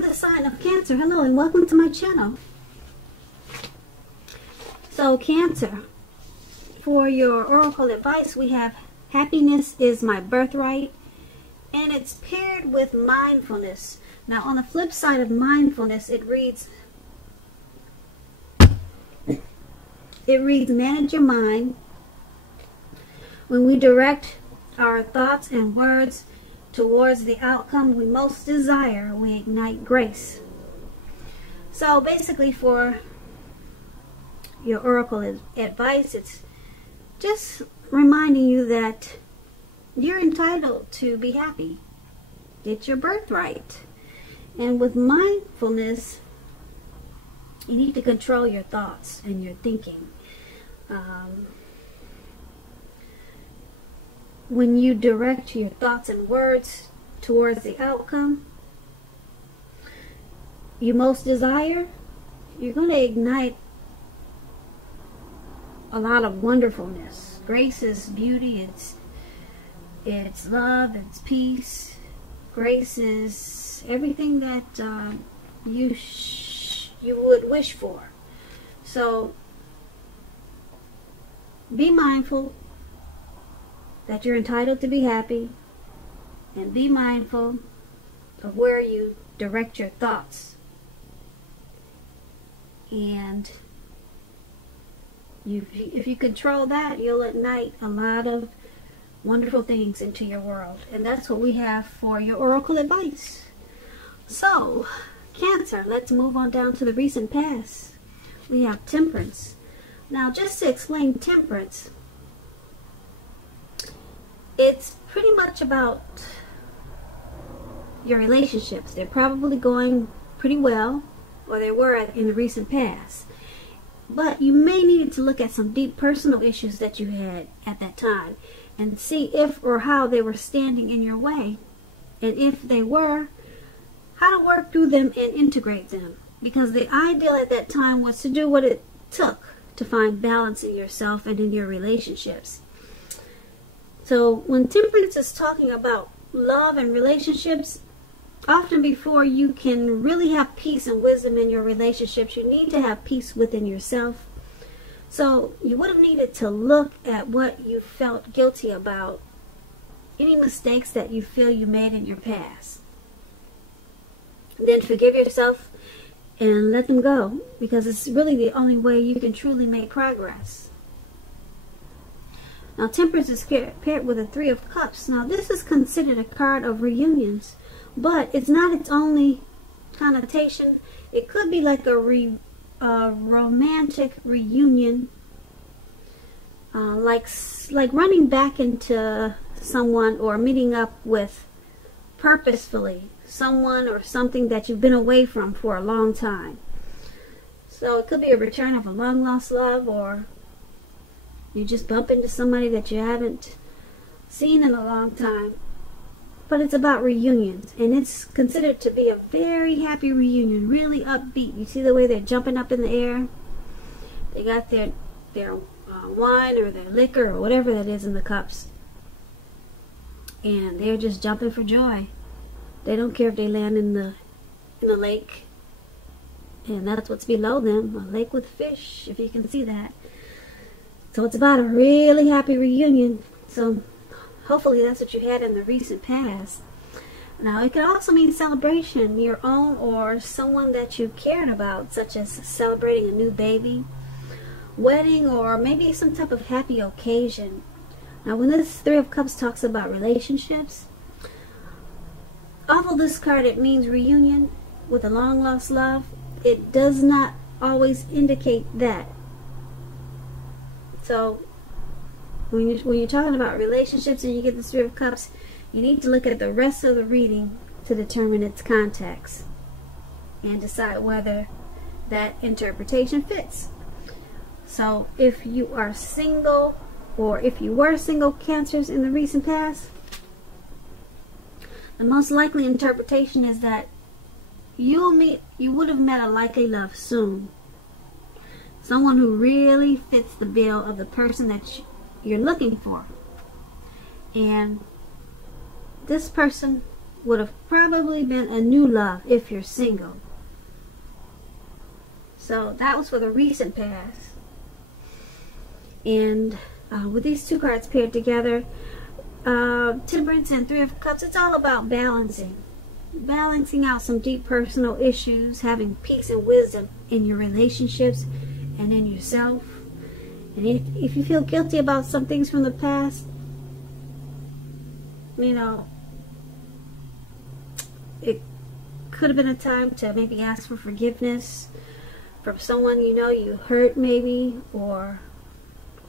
for the sign of Cancer. Hello and welcome to my channel. So Cancer, for your oracle advice, we have happiness is my birthright, and it's paired with mindfulness. Now on the flip side of mindfulness, it reads manage your mind. When we direct our thoughts and words towards the outcome we most desire, we ignite grace. So basically, for your oracle advice, it's just reminding you that you're entitled to be happy. It's your birthright. And with mindfulness, you need to control your thoughts and your thinking. When you direct your thoughts and words towards the outcome you most desire, you're going to ignite a lot of wonderfulness. Grace is beauty, it's love, it's peace. Grace is everything that you would wish for. So be mindful that you're entitled to be happy, and be mindful of where you direct your thoughts. And if you control that, you'll ignite a lot of wonderful things into your world. And that's what we have for your oracle advice. So, Cancer, let's move on down to the recent past. We have Temperance. Now, just to explain Temperance, it's pretty much about your relationships. They're probably going pretty well, or they were in the recent past. But you may need to look at some deep personal issues that you had at that time and see if or how they were standing in your way. And if they were, how to work through them and integrate them. Because the ideal at that time was to do what it took to find balance in yourself and in your relationships. So when Temperance is talking about love and relationships, often before you can really have peace and wisdom in your relationships, you need to have peace within yourself. So you would have needed to look at what you felt guilty about, any mistakes that you feel you made in your past. Then forgive yourself and let them go, because it's really the only way you can truly make progress. Now, Temperance is paired with a Three of Cups. Now, this is considered a card of reunions, but it's not its only connotation. It could be like a romantic reunion, like running back into someone or meeting up with purposefully someone or something that you've been away from for a long time. So it could be a return of a long lost love, or you just bump into somebody that you haven't seen in a long time. But it's about reunions, and it's considered to be a very happy reunion, really upbeat. You see the way they're jumping up in the air? They got their wine or their liquor or whatever that is in the cups, and they're just jumping for joy. They don't care if they land in the lake, and that's what's below them, a lake with fish, if you can see that. So it's about a really happy reunion. So hopefully that's what you had in the recent past. Now, it could also mean celebration, your own or someone that you cared about, such as celebrating a new baby, wedding, or maybe some type of happy occasion. Now, when this Three of Cups talks about relationships, although this card, it means reunion with a long lost love, it does not always indicate that. So when you're talking about relationships and you get the Three of Cups, you need to look at the rest of the reading to determine its context and decide whether that interpretation fits. So if you are single, or if you were single Cancers in the recent past, the most likely interpretation is that you would have met a likely love soon. Someone who really fits the bill of the person that you're looking for. And this person would have probably been a new love if you're single. So that was for the recent past. And with these two cards paired together, Temperance and Three of Cups, it's all about balancing out some deep personal issues, having peace and wisdom in your relationships and in yourself. And if you feel guilty about some things from the past, you know, it could have been a time to maybe ask for forgiveness from someone you know you hurt, maybe, or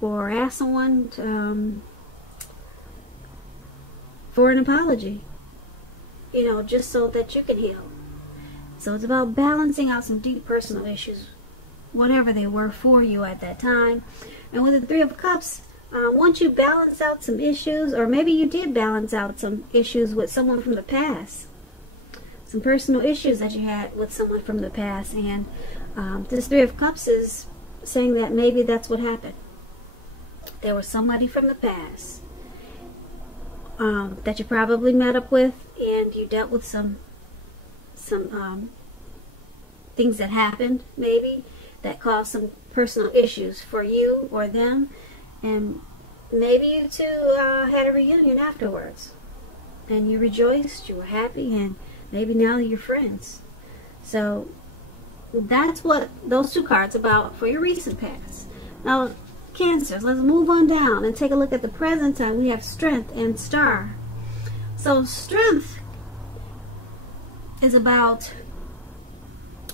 ask someone for an apology, you know, just so that you can heal. So it's about balancing out some deep personal issues, whatever they were for you at that time. And with the Three of Cups, once you balance out some issues, or maybe you did balance out some issues with someone from the past, some personal issues that you had with someone from the past, and this Three of Cups is saying that maybe that's what happened. There was somebody from the past that you probably met up with, and you dealt with some things that happened, maybe, that caused some personal issues for you or them, and maybe you two had a reunion afterwards, and you rejoiced, you were happy, and maybe now you're friends. So that's what those two cards about for your recent past. Now, Cancers, let's move on down and take a look at the present time. We have Strength and Star. So Strength is about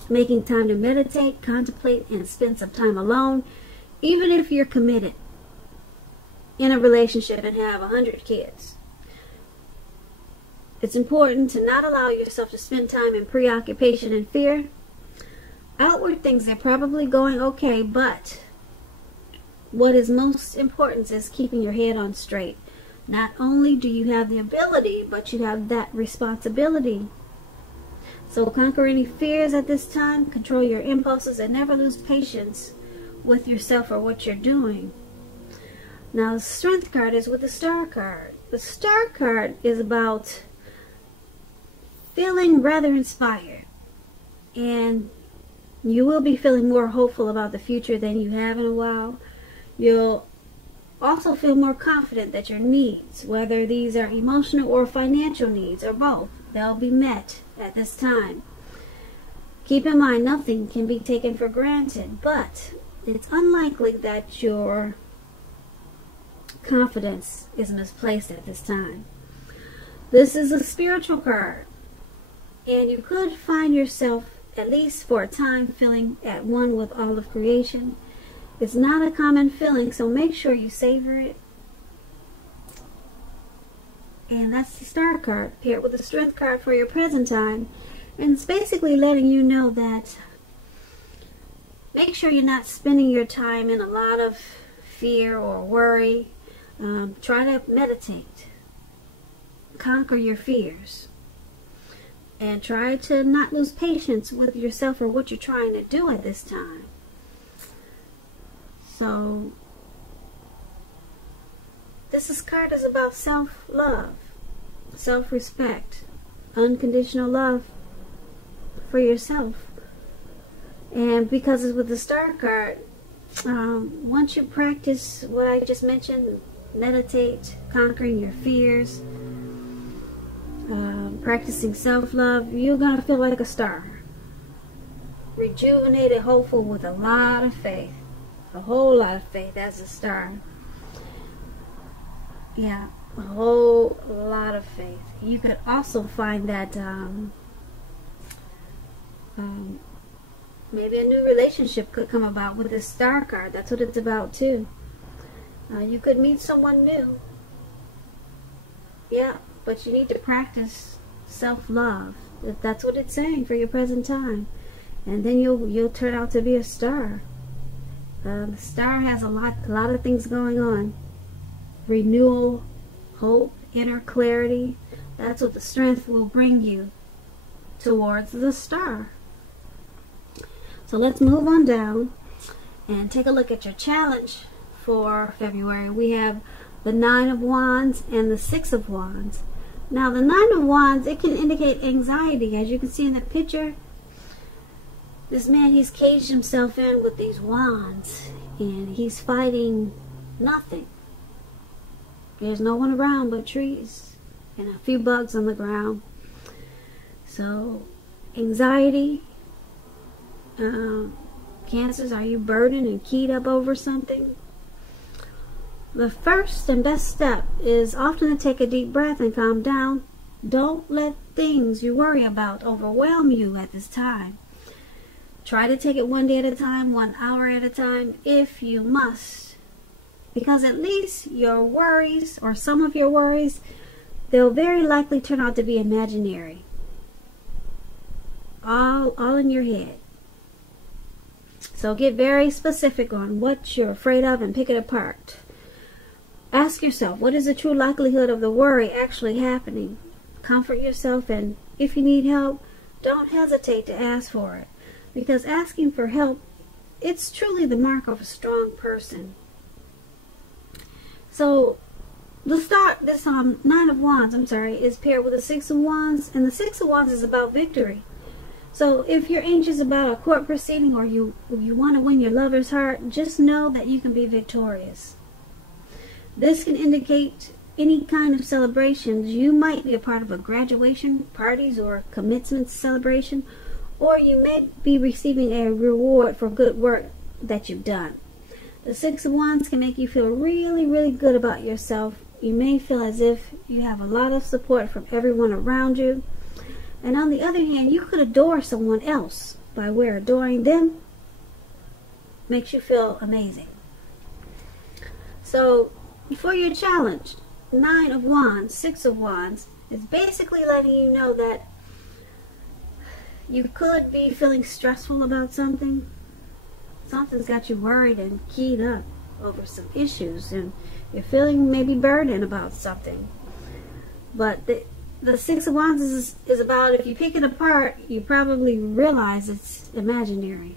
making time to meditate, contemplate, and spend some time alone, even if you're committed in a relationship and have 100 kids. It's important to not allow yourself to spend time in preoccupation and fear. Outward things are probably going okay, but what is most important is keeping your head on straight. Not only do you have the ability, but you have that responsibility. So conquer any fears at this time, control your impulses, and never lose patience with yourself or what you're doing. Now, the Strength card is with the Star card. The Star card is about feeling rather inspired, and you will be feeling more hopeful about the future than you have in a while. You'll also feel more confident that your needs, whether these are emotional or financial needs or both, they'll be met at this time. Keep in mind, nothing can be taken for granted, but it's unlikely that your confidence is misplaced at this time. This is a spiritual card, and you could find yourself, at least for a time, feeling at one with all of creation. It's not a common feeling, so make sure you savor it. And that's the Star card paired with the Strength card for your present time. And it's basically letting you know that make sure you're not spending your time in a lot of fear or worry. Try to meditate. Conquer your fears. And try to not lose patience with yourself or what you're trying to do at this time. So, this card is about self-love, self-respect, unconditional love for yourself. And because it's with the Star card, once you practice what I just mentioned, meditate, conquering your fears, practicing self-love, you're going to feel like a star. Rejuvenated, hopeful, with a lot of faith. A whole lot of faith as a star. Yeah, a whole lot of faith. You could also find that maybe a new relationship could come about with this Star card. That's what it's about too. You could meet someone new. Yeah, but you need to practice self-love. That's what it's saying for your present time. And then you'll turn out to be a star. The Star has a lot of things going on. Renewal, hope, inner clarity. That's what the Strength will bring you towards the Star. So let's move on down and take a look at your challenge for February. We have the Nine of Wands and the Six of Wands. Now the Nine of Wands, it can indicate anxiety. As you can see in the picture, this man, he's caged himself in with these wands, and he's fighting nothing. There's no one around but trees and a few bugs on the ground. So anxiety, Cancers, are you burdened and keyed up over something? The first and best step is often to take a deep breath and calm down. Don't let things you worry about overwhelm you at this time. Try to take it one day at a time, 1 hour at a time, if you must. Because at least your worries, or some of your worries, they'll very likely turn out to be imaginary. All in your head. So get very specific on what you're afraid of and pick it apart. Ask yourself, what is the true likelihood of the worry actually happening? Comfort yourself, and if you need help, don't hesitate to ask for it. Because asking for help, it's truly the mark of a strong person. So, this Nine of Wands, is paired with the Six of Wands, and the Six of Wands is about victory. So, if you're anxious about a court proceeding, or you want to win your lover's heart, just know that you can be victorious. This can indicate any kind of celebrations. You might be a part of a graduation, parties, or commencement celebration, or you may be receiving a reward for good work that you've done. The Six of Wands can make you feel really, really good about yourself. You may feel as if you have a lot of support from everyone around you. And on the other hand, you could adore someone else by where adoring them makes you feel amazing. So, for your challenge, Nine of Wands, Six of Wands is basically letting you know that you could be feeling stressful about something. Something's got you worried and keyed up over some issues, and you're feeling maybe burdened about something. But the Six of Wands is about, if you pick it apart, you probably realize it's imaginary.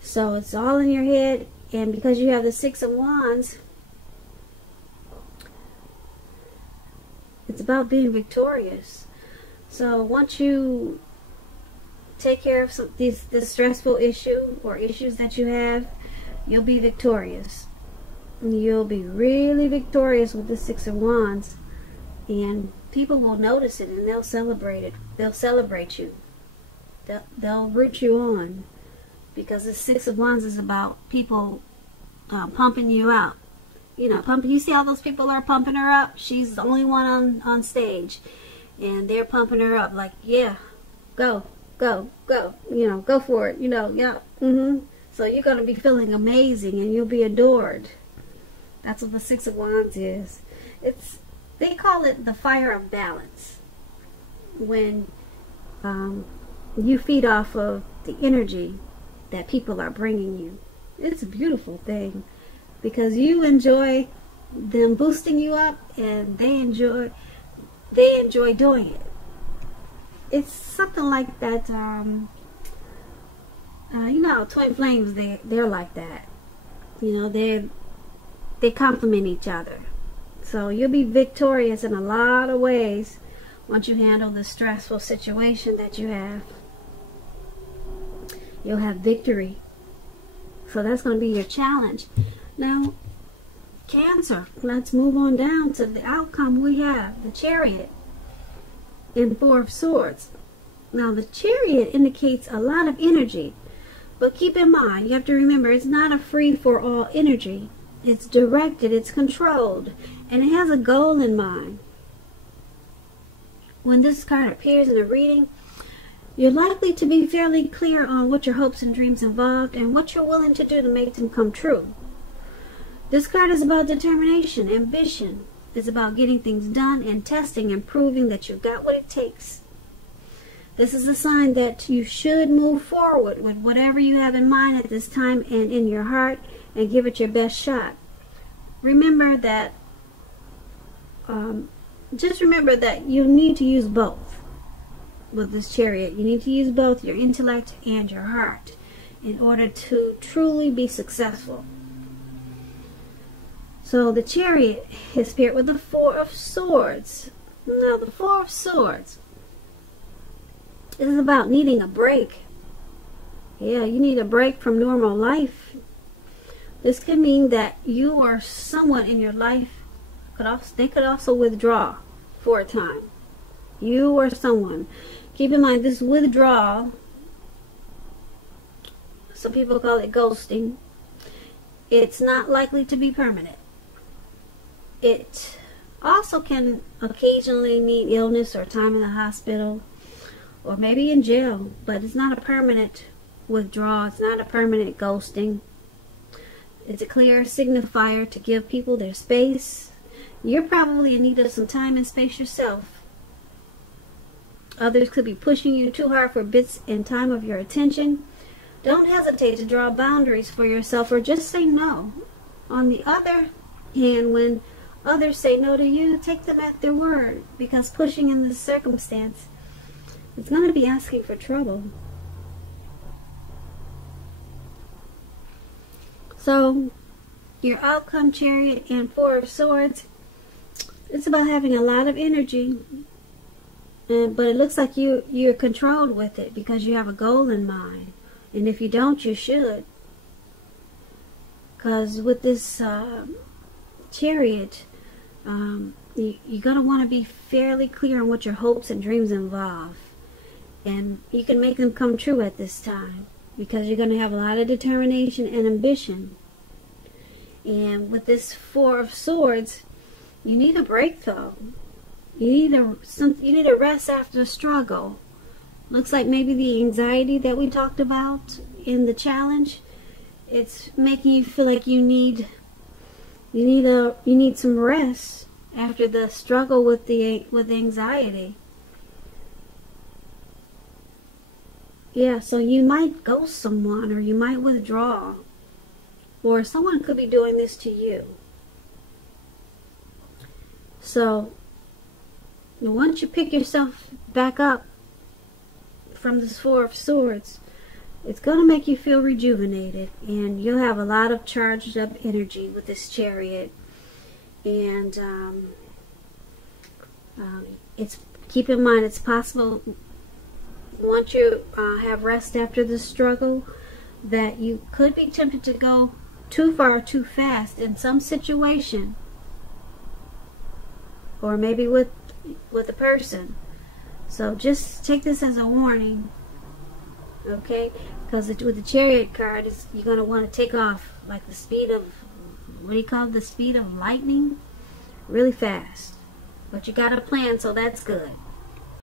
So it's all in your head, and because you have the Six of Wands, it's about being victorious. So once you take care of this stressful issue or issues that you have, you'll be victorious. You'll be really victorious with the Six of Wands, and people will notice it and they'll celebrate it. They'll celebrate you. They'll root you on, because the Six of Wands is about people pumping you out. You know, pumping. You see how those people are pumping her up? She's the only one on stage, and they're pumping her up like, yeah, go, go, go. You know, go for it. You know, yeah. So you're gonna be feeling amazing, and you'll be adored. That's what the Six of Wands is. They call it the fire of balance. When you feed off of the energy that people are bringing you, it's a beautiful thing. Because you enjoy them boosting you up, and they enjoy doing it. It's something like that. You know, twin flames, they're like that. You know, they complement each other. So you'll be victorious in a lot of ways once you handle the stressful situation that you have. You'll have victory. So that's going to be your challenge. Now, Cancer, let's move on down to the outcome. We have the Chariot and Four of Swords. Now, the Chariot indicates a lot of energy, but keep in mind, you have to remember, it's not a free-for-all energy. It's directed, it's controlled, and it has a goal in mind. When this card appears in a reading, you're likely to be fairly clear on what your hopes and dreams involved and what you're willing to do to make them come true. This card is about determination, ambition. It's about getting things done and testing and proving that you've got what it takes. This is a sign that you should move forward with whatever you have in mind at this time and in your heart, and give it your best shot. Remember that, just remember that you need to use both with this Chariot. You need to use both your intellect and your heart in order to truly be successful. So the Chariot is paired with the Four of Swords. Now, the Four of Swords is about needing a break. Yeah, you need a break from normal life. This could mean that you or someone in your life they could also withdraw for a time. You or someone. Keep in mind, this withdrawal, some people call it ghosting, it's not likely to be permanent. It also can occasionally mean illness or time in the hospital or maybe in jail, but it's not a permanent withdrawal. It's not a permanent ghosting. It's a clear signifier to give people their space. You're probably in need of some time and space yourself. Others could be pushing you too hard for bits and time of your attention. Don't hesitate to draw boundaries for yourself or just say no. On the other hand, when others say no to you, take them at their word, because pushing in this circumstance, it's going to be asking for trouble. So, your outcome, Chariot and Four of Swords, it's about having a lot of energy, but it looks like you're controlled with it because you have a goal in mind. And if you don't, you should. Because with this Chariot, you're going to want to be fairly clear on what your hopes and dreams involve. And you can make them come true at this time, because you're going to have a lot of determination and ambition. And with this Four of Swords, you need a break, though. You need a rest after the struggle. Looks like maybe the anxiety that we talked about in the challenge, it's making you feel like you need some rest after the struggle with anxiety. Yeah, so you might ghost someone, or you might withdraw, or someone could be doing this to you. So once you pick yourself back up from this Four of Swords, it's going to make you feel rejuvenated, and you'll have a lot of charged up energy with this Chariot. And keep in mind, it's possible once you have rest after the struggle that you could be tempted to go too far too fast in some situation, or maybe with a person. So just take this as a warning, okay? Because with the Chariot card, you're going to want to take off like the speed of, what do you call it? The speed of lightning? Really fast. But you got a plan, so that's good.